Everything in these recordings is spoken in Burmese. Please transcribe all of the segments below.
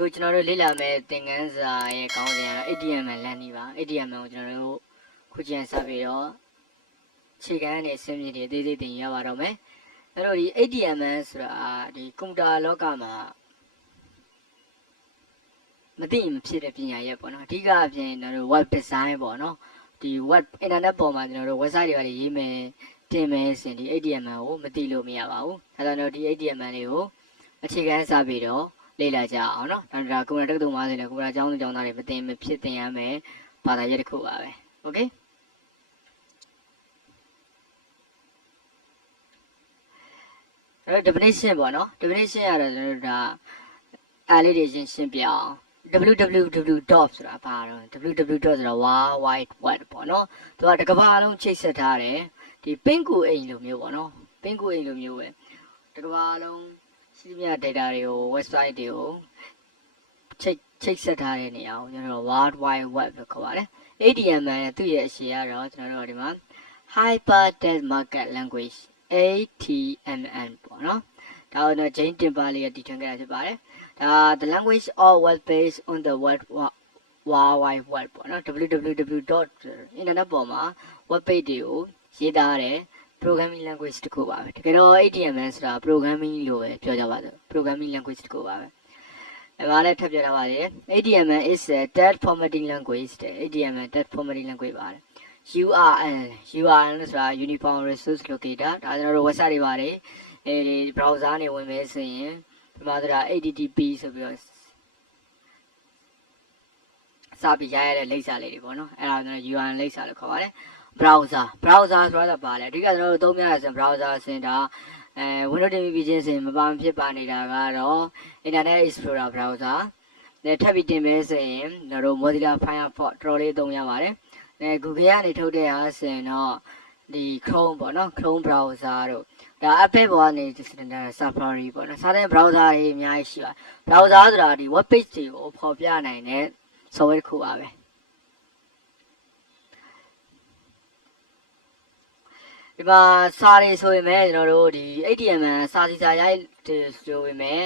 အခုကျွန်တော်တို့လေ့လာမယ်သင်ခန်းစာရဲ့ခေါင်းစဉ်ကတော့ HTML လမ်းနည်းပါ HTML ကိုကျွန်တော်တို့ခုချိန်စပြီးတော့ခြေခံနဲ့အဆင့်မြင့်တွေအသေးစိတ်သင်ရပါတော့မယ်အဲ့တော့ဒီ HTML ဆိုတာဒီကွန်ပျူတာလောကမှာမသိရင်မဖြစ်တဲ့ပညာရပ်ပေါ့နော်အဓိကအပြင်ကျွန်တော်တို့ web design ပေါ့နော်ဒီ web internet ပေါ်မှာကျွန်တော်တို့ website တွေရေးမယ်တင်မယ်ဆိုရင်ဒီ HTML ကိုမသိလို့မရပါဘူးဒါကြောင့်တော့ဒီ HTML လေးကိုအခြေခံစပြီးတော့လေ့လာကြအောင်နော်ဒါကွန်ပျူတာတက်တူမှာဆိုရင်ကွန်ပျူတာကျောင်းသူကျောင်းသားတွေမသိမဖြစ်သင်ရမယ်ဘာသာရပ်တစ်ခုပါပဲโอเคအဲ့ definition ပေါ့နော် definition ရတော့ကျွန်တော်တို့ဒါအားလေးတွေရှင်းပြအောင် www. ဆိုတာဘာတော့ www. ဆိုတာ world wide web ပေါ့နော်သူကတစ်ကမ္ဘာလုံးချိတ်ဆက်ထားတယ်ဒီပင်ကူအိမ်လိုမျိုးပေါ့နော်ပင်ကူအိမ်လိုမျိုးပဲတစ်ကမ္ဘာလုံးရှိသမျှ data တွေကို website တွေကိုချိတ်ဆက်ထားတဲ့နေရာကိုကျွန်တော်တို့ world wide web လို့ခေါ်ပါတယ် HTML နဲ့သူ့ရဲ့အရှည်ကတော့ကျွန်တော်တို့ဒီမှာ hypertext markup language HTML ပေါ့နော်ဒါတော့ Jane Timber လေးကတည်ထွင်ခဲ့တာဖြစ်ပါတယ်ဒါ the language of web based on the world wide web ပေါ့နော် www. internet ပေါ်မှာ web page တွေကိုရေးသားတဲ့ programming language တစ်ခုပါပဲတကယ်တော့ HTML ဆိုတာ programming လို့ပဲပြောကြပါစို့ programming language တစ်ခုပါပဲဒါလည်းထပ်ပြောထားပါတယ် HTML is a text formatting language HTML text formatting language ပါတယ် URL ဆိုတာ uniform resource locator ဒါကျွန်တော်တို့ website တွေပါတယ်ဒီ browser နေဝင်မယ်ဆိုရင်ဒီမှာဆိုတာ http ဆိုပြီးတော့စာပြီးရရတဲ့လိပ်စာလေးတွေပေါ့နော်အဲ့ဒါကျွန်တော် URL လိပ်စာလို့ခေါ်ပါတယ် browser ဆိုတာပါလေအဓိကကျွန်တော်တို့သုံးရတာဆို browser ဆင်တာWindows တင်ပြီးချင်းစင်မပါမဖြစ်ပါနေတာကတော့ Internet Explorer browser နဲ့ထပ်ပြီးတင်မယ်ဆိုရင်ကျွန်တော်တို့ Mozilla Firefox တော်လေးသုံးရပါတယ်Google ကနေထုတ်တဲ့ဟာဆိုရင်တော့ဒီ Chrome ပေါ့နော် Chrome browser တို့ဒါ Apple ပေါ်ကနေ Safari ပေါ့နော်စားတဲ့ browser တွေအများကြီးရှိပါတယ် browser ဆိုတာဒီ web page တွေကိုဖော်ပြနိုင်တဲ့ software တစ်ခုပါပဲဒီမှာစာတွေဆိုရင်လည်းကျွန်တော်တို့ဒီ HTML စာစီစာရိုက်ဆိုပေမဲ့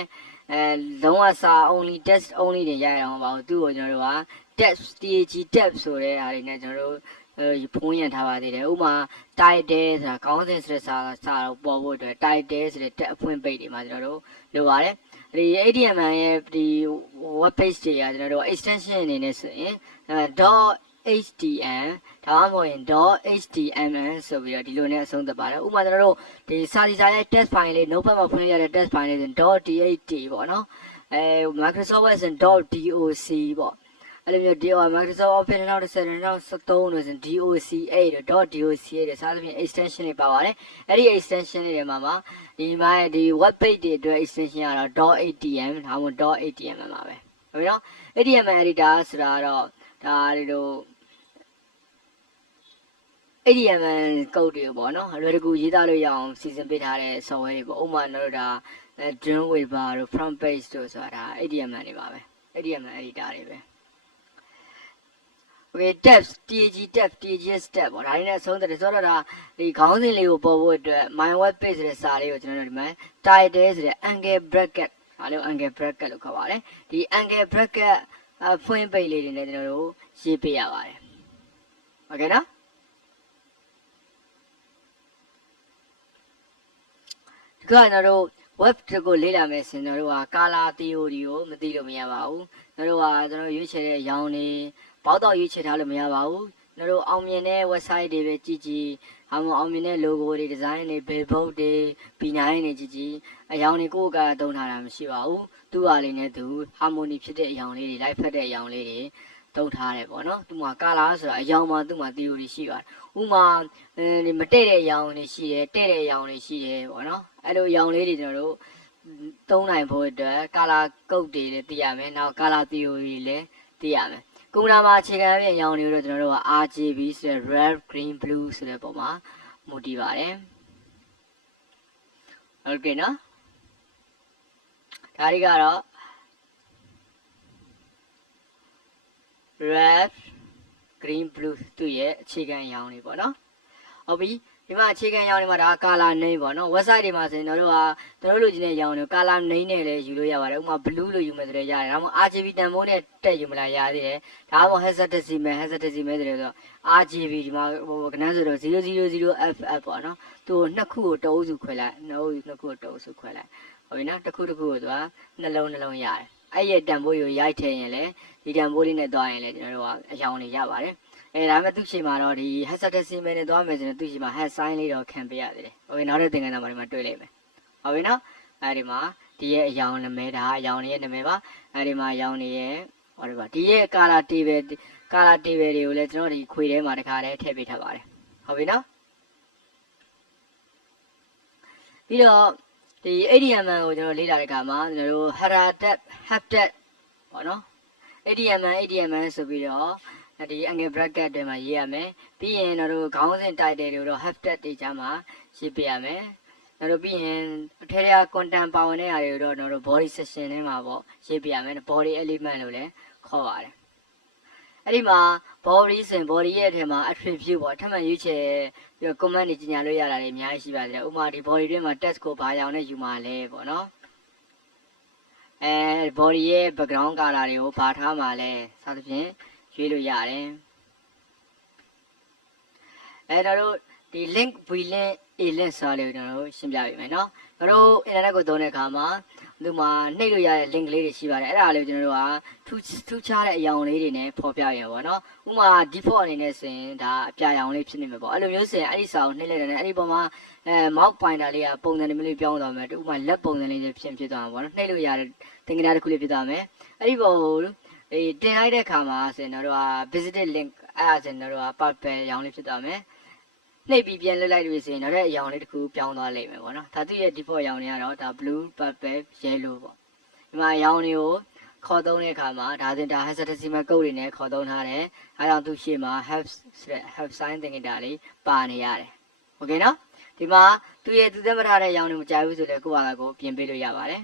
လုံးဝစာ only text only တွေရိုက်အောင်ပါဘူးသူ့ကိုကျွန်တော်တို့က text text ဆိုတဲ့ဟာတွေနဲ့ကျွန်တော်တို့ဖုံးရံထားပါသေးတယ်ဥပမာ title ဆိုတာခေါင်းစဉ်ဆိုတဲ့စာတော့ပေါ်ဖို့အတွက် title ဆိုတဲ့ text အဖွင့်ပိတ်တွေမှာကျွန်တော်တို့လိုပါတယ်ဒီ HTML ရဲ့ဒီ web page တွေကကျွန်တော်တို့ extension အနေနဲ့ဆိုရင်.html ဒါမှမဟုတ်ရင် .html ဆိုပြီးတော့ဒီလိုနဲ့အဆုံးသတ်ပါတယ်ဥပမာကျွန်တော်တို့ဒီစာစီစာရဲ့ text file လေး notepad မှာဖွင့်ရတဲ့ text file လေးဆိုရင် .dat ပေါ့နော်Microsoft Word ဆိုရင် .doc ပေါ့အဲ့လိုမျိုးဒီ Microsoft Office 2013လို့ဆိုရင် doc8 တို့ .doc8 တွေစသဖြင့် extension တွေပါပါတယ်အဲ့ဒီ extension တွေမှာဒီမှာဒီ web page တွေအတွက် extension ကတော့ .html ဒါမှမဟုတ် .html ပါပဲဟုတ်ပြီနော် HTML editor ဆိုတာတော့ဒါတွေတို့ HTML code တွေပေါ့နော်အလွယ်တကူရေးသားလို့ရအောင်စီစဉ်ပေးထားတဲ့ software တွေပေါ့ဥပမာတို့ဒါ Dreamweaver တို့ front page တို့ဆိုတာ HTML တွေပါပဲ HTML editor တွေပဲ Okay tabs TGS tab ပေါ့ဒါလေးနဲ့အဆုံးသတ်တယ်ဆိုတော့ဒါဒီခေါင်းစဉ်လေးကိုပေါ်ဖို့အတွက် my web page ဆိုတဲ့စာလေးကိုကျွန်တော်တို့ဒီမှာ title ဆိုတဲ့ angle bracket ဒါလေးကို angle bracket လို့ခေါ်ပါတယ်ဒီ angle bracket ဖွင့်ပိတ်လေးတွေနဲ့ကျွန်တော်တို့ရေးပေးရပါတယ်โอเคနော်ဒီကကျွန်တော်တို့ web ကိုလေ့လာမယ်ဆိုရင်ကျွန်တော်တို့က color theory ကိုမသိလို့မရပါဘူးကျွန်တော်တို့ရွေးချယ်တဲ့အရောင်တွေဘောက်တော့ရွေးချယ်ထားလို့မရပါဘူးကျွန်တော်တို့အောင်မြင်တဲ့ website တွေပဲကြည့်အောင်မြင်တဲ့ logo တွေ design တွေ billboard တွေ B9 တွေကြည့်အရောင်တွေကိုကသုံးထားတာမရှိပါဘူးသူ့ဟာလေးနဲ့သူ harmony ဖြစ်တဲ့အရောင်လေးတွေ light ဖက်တဲ့အရောင်လေးတွေသုံးထားတယ်ပေါ့နော်သူမှာ color ဆိုတာအရောင်မှာသူ့မှာ theory ရှိပါတယ်ဥမာမတည့်တဲ့အရောင်တွေရှိတယ်တဲ့တဲ့အရောင်တွေရှိတယ်ပေါ့နော်အဲ့လိုအရောင်လေးတွေကျွန်တော်တို့သုံးနိုင်ဖို့အတွက် color code တွေလည်းသိရမယ်နောက် color theory လည်းသိရမယ်ကွန်ပျူတာမှာအခြေခံတဲ့အရောင်တွေကိုကျွန်တော်တို့က RGB ဆိုတဲ့ red green blue ဆိုတဲ့ပုံမှာမူတည်ပါတယ်ဟုတ်ကဲ့နော်ဒါတွေကတော့ red green blue သူ့ရဲ့အခြေခံအရောင်တွေပေါ့နော်ဟုတ်ပြီ ဒီမှာအခြေခံရောင်တွေမှာဒါကာလာနိမ့်ပေါ့နော် website တွေမှာဆိုရင်တို့လိုချင်တဲ့ရောင်တွေကာလာနိမ့်နဲ့လည်းယူလို့ရပါတယ်ဥပမာ blue လို့ယူမယ်ဆိုလည်းရတယ်ဒါမှမဟုတ် RGB တန်ဖိုးနဲ့တက်ယူမလားရသေးတယ်ဒါမှမဟုတ် hexadecimal ဆိုတော့ RGB ဒီမှာကနန်းဆိုတော့ 000FF ပေါ့နော်သူနှစ်ခုကိုတအုပ်စုခွဲလိုက်နှစ်ခုကိုတအုပ်စုခွဲလိုက်ဟုတ်ပြီနော်တစ်ခုကိုသူကနှလုံးရတယ်အဲ့ရဲ့တန်ဖိုးကိုရိုက်ထည့်ရင်လည်းဒီတန်ဖိုးလေးနဲ့တွားရင်လည်းကျွန်တော်တို့ကအယောင်တွေရပါတယ်ဒါပေမဲ့သူ့ချိန်မှာတော့ဒီ hexadecimal နဲ့တွားမယ်ဆိုရင်သူ့ချိန်မှာ hash sign လေးတော့ခံပေးရသေးတယ်โอเคနောက်တဲ့သင်ခန်းစာမှာဒီမှာတွေ့လိမ့်မယ်ဟုတ်ပြီနော်အဲဒီမှာဒီရဲ့အယောင်နာမည်ဒါအယောင်ရဲ့နာမည်ပါအဲဒီမှာအယောင်ရဲ့ဟောဒီပါဒီရဲ့ color table တွေကိုလည်းကျွန်တော်ဒီခွေထဲမှာတခါတည်းထည့်ပေးထားပါတယ်ဟုတ်ပြီနော်ပြီးတော့ဒီ html ကိုကျွန်တော်လေ့လာတဲ့အခါမှာကျွန်တော်တို့ header tab header ပေါ့နော် html ဆိုပြီးတော့ဒီ angle bracket တွေမှာရေးရမယ်ပြီးရင်တို့ခေါင်းစဉ် title တွေတော့ header တွေကြားမှာရေးပေးရမယ်တို့ပြီးရင်အထက်ရ content ပါဝင်တဲ့နေရာတွေတော့တို့ body section ထဲမှာပေါ့ရေးပေးရမယ် body element လို့လည်းခေါ်ပါတယ်အဲ့ဒီမှာ body ဆိုရင် body ရဲ့အထက်မှာ attribute ပေါ့ထပ်မံရွေးချယ်ပြီးတော့ comment တွေကြီးညာလို့ရတာတွေအများကြီးရှိပါသေးတယ်ဥပမာဒီ body တွေမှာ text ကိုဘာရောင်နဲ့ယူမှာလဲပေါ့နော်body ရဲ့ background color တွေကိုဘာထားမှာလဲစသဖြင့်ရွေးလို့ရတယ်တို့ဒီ link v-link a-link ဆိုတာလေးကိုကျွန်တော်တို့ရှင်းပြပေးမယ်နော်တို့ internet ကိုသုံးတဲ့အခါမှာဒီမှာနှိပ်လို့ရတဲ့ link လေးတွေရှိပါတယ်အဲ့ဒါလေးကိုကျွန်တော်တို့ကထူးခြားတဲ့အယောင်လေးတွေနဲ့ဖော်ပြရင်ပေါ့နော်ဥပမာ default အနေနဲ့ဆိုရင်ဒါအပြာရောင်လေးဖြစ်နေမှာပေါ့အဲ့လိုမျိုးဆိုရင်အဲ့ဒီစာကိုနှိပ်လိုက်တယ်အဲ့ဒီပေါ်မှာmouse pointer လေးကပုံစံမျိုးပြောင်းသွားမယ်ဥပမာလက်ပုံစံလေးဖြစ်သွားမှာပေါ့နော်နှိပ်လို့ရတဲ့သင်္ကေတတစ်ခုလေးဖြစ်သွားမယ်အဲ့ဒီပေါ်ကိုတင်လိုက်တဲ့အခါမှာဆိုရင်တို့က visited link အဲ့ဒါဆိုရင်တို့က purple ရောင်လေးဖြစ်သွားမယ်နှိပ်ပြီးပြန်လွှတ်လိုက်လို့ဆိုရင်တော့တဲ့အရောင်လေးတစ်ခုပြောင်းသွားလိမ့်မယ်ပေါ့နော်ဒါသူ့ရဲ့ default ရောင်တွေကတော့ဒါ blue purple yellow ပေါ့ဒီမှာရောင်တွေကိုခေါ်သုံးတဲ့အခါမှာဒါဆိုဒါ hexadecimal code တွေနဲ့ခေါ်သုံးထားတယ်အဲကြောင့်သူ့ရှေ့မှာ have sign သင်္ကေတလေးပါနေရတယ်โอเคနော်ဒီမှာသူသက်မထားတဲ့ရောင်တွေမကြိုက်ဘူးဆိုလည်းကိုယ့်ဘာသာကိုပြင်ပေးလို့ရပါတယ်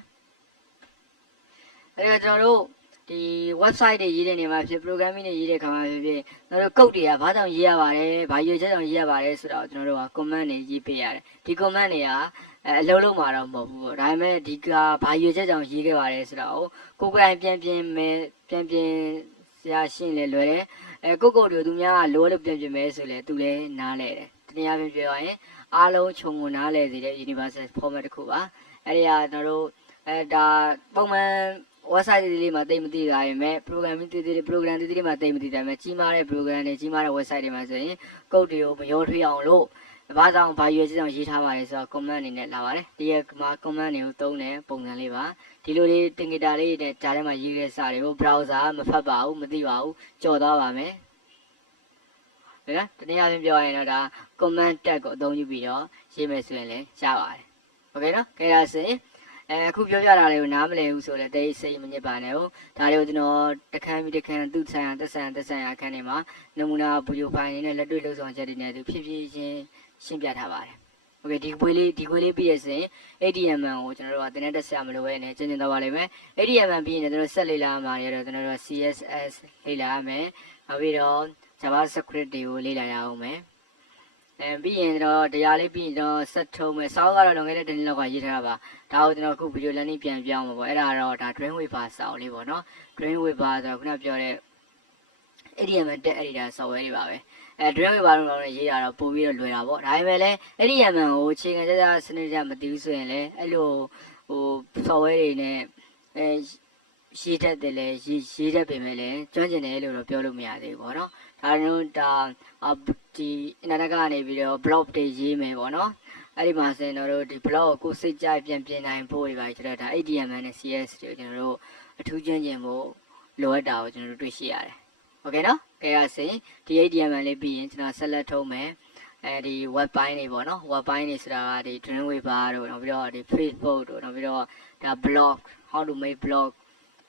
အဲဒီတော့ကျွန်တော်တို့ဒီ website တွေရေးတဲ့နေရာမှာဖြစ် programming တွေရေးတဲ့အခါမှာဖြစ်ကျွန်တော်တို့ code တွေကဘာကြောင့်ရေးရပါတယ်ဘာရွေးချက်ကြောင့်ရေးရပါတယ်ဆိုတော့ကျွန်တော်တို့က command တွေရေးပေးရတယ်ဒီ command တွေကအလုံးမှာတော့မဟုတ်ဘူးပေါ့ဒါပေမဲ့ဒီကဘာရွေးချက်ကြောင့်ရေးခဲ့ပါတယ်ဆိုတော့ကိုယ်ကိုယ်တိုင်ပြန်ဆရာရှင်းလေလွယ်တယ်ကိုတို့သူများကလိုလို့ပြန်မယ်ဆိုလေသူလည်းနားလဲတယ်တနည်းအားဖြင့်ပြောရရင်အားလုံးခြုံငုံနားလဲစေတဲ့ universal format တစ်ခုပါအဲ့ဒီကကျွန်တော်တို့ဒါပုံမှန် website လေးမှာတိတ်မသိတာပဲမဲ့ programming program တွေမှာတိတ်မသိတာပဲကြီးမားတဲ့ program တွေကြီးမားတဲ့ website တွေမှာဆိုရင် code တွေကိုမရောထွေးအောင်လို့ဘာကြောင့်ဘာရွေးချက်ကြောင့်ရေးထားပါလဲဆိုတော့ command အနေနဲ့လာပါတယ်ဒီမှာ command တွေကိုသုံးတဲ့ပုံစံလေးပါဒီလိုလေးသင်္ကေတလေးနဲ့ဂျာထဲမှာရေးခဲ့စာတွေကို browser မဖတ်ပါဘူးမသိပါဘူးကြော်သွားပါမယ်နော်တနည်းအားဖြင့်ပြောရရင်တော့ဒါ command tag ကိုအသုံးပြုပြီးတော့ရေးမယ်ဆိုရင်လည်းရပါတယ်โอเคနော်ကြည့်ရစေအခုပြောပြတာတွေကိုနားမလည်ဘူးဆိုလည်းတိတ်စိတ်မညစ်ပါနဲ့ဟုတ်ဒါတွေကိုကျွန်တော်တခန်းပြီးတခန်းသူ့ဆိုင်ရာသက်ဆိုင်ရာအခန်းတွေမှာနမူနာဗီဒီယိုဖိုင်တွေနဲ့လက်တွေ့လုပ်ဆောင်ချက်တွေနဲ့သူဖြည်းဖြည်းချင်းရှင်းပြထားပါတယ်โอเคဒီခွေးလေးပြီးရစဉ် html ကိုကျွန်တော်တို့ကတင်တက်ဆက်မလို့ပဲနဲ့ကျင်းသွားပါလိမ့်မယ် html ပြီးရင်ကျွန်တော်ဆက်လေ့လာမှာရတော့ကျွန်တော်တို့ css လေ့လာရမယ်နောက်ပြီးတော့ javascript တွေကိုလေ့လာရအောင်မယ်ပြီးရင်တော့တရားလေးပြီးတော့ဆက်ထုံးမယ်စောင်းကတော့လွန်ခဲ့တဲ့တနေ့လောက်ကရေးထားတာပါဒါကိုကျွန်တော်အခု video learning ပြန်ပြောင်းမှာပေါ့အဲ့ဒါတော့ဒါ dreamweaver စောင်းလေးပေါ့နော် dreamweaver ဆိုတော့ခုနပြောတဲ့ html tag editor software တွေပါပဲdreamweaver တော့ရေးတာတော့ပို့ပြီးတော့လွယ်တာပေါ့ဒါပေမဲ့လည်း html ကိုအခြေခံကြစနစ်ကြမသိဘူးဆိုရင်လည်းအဲ့လိုsoftware တွေနဲ့ရေးတတ်တယ်လေရေးတတ်ပေမဲ့လည်းကျွမ်းကျင်တယ်လို့တော့ပြောလို့မရသေးဘူးပေါ့နော်ဒါတော့ဒီ internet ကနေပြီးတော့ blog တွေရေးမယ်ပေါ့နော်အဲ့ဒီမှာဆိုရင်တို့ဒီ blog ကိုစိတ်ကြိုက်ပြင်နိုင်ဖို့ပဲကျွန်တော်ဒါ html နဲ့ css တွေကိုကျွန်တော်တို့အထူးကျွမ်းကျင်ဖို့လိုအပ်တာကိုကျွန်တော်တို့တွေ့ရှိရတယ်โอเคနော်ကြည့်ရစေဒီ html လေးပြီးရင်ကျွန်တော်ဆက်လက်ထုံးမယ်ဒီ web ပိုင်းတွေပေါ့နော် web ပိုင်းတွေဆိုတာကဒီ dreamweaver တို့နောက်ပြီးတော့ဒီ facebook တို့နောက်ပြီးတော့ဒါ blog how to make blog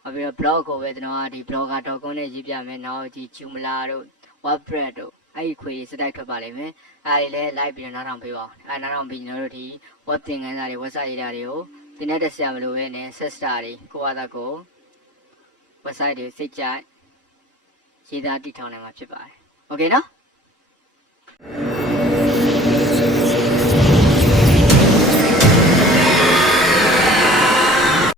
နောက်ပြီးတော့ blog ကိုပဲကျွန်တော်ကဒီ blogger.com နဲ့ရေးပြမယ်နောက်ဒီ joomla တို့ wordpress တို့အဲ့ဒီခွေစတိုက်ထွက်ပါလိမ့်မယ်အဲ့ဒီလဲ live ပြီးတော့နားထောင်ပေးပါအောင်နားထောင်ပြီးကျွန်တော်တို့ဒီ web သင်ခန်းစာတွေ website ရေးတာတွေကိုသင်တက်ဆက်ရမလို့ပဲနဲ့ set star တွေကိုယ့်အသာကို website တွေစိတ်ကြိုက်ရေးသားတည်ထောင်နိုင်မှာဖြစ်ပါတယ်โอเคနော်